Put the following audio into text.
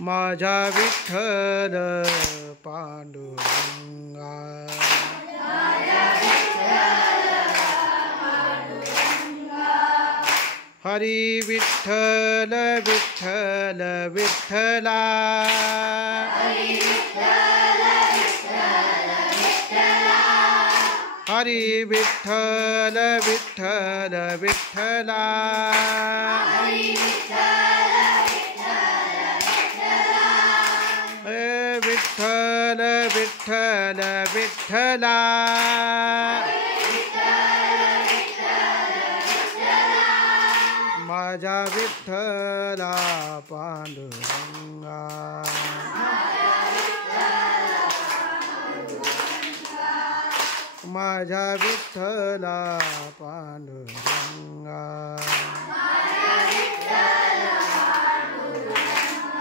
माझा विठ्ठल पांडुरंगा। हरी विठ्ठल विठ्ठल विठ्ठला, हरी विठ्ठल विठ्ठल विठ्ठला, विठ्ठल विठ्ठल विठ्ठला। माझा विठ्ठला पांडुरंगा। माझा विठ्ठला पांडुरंगा।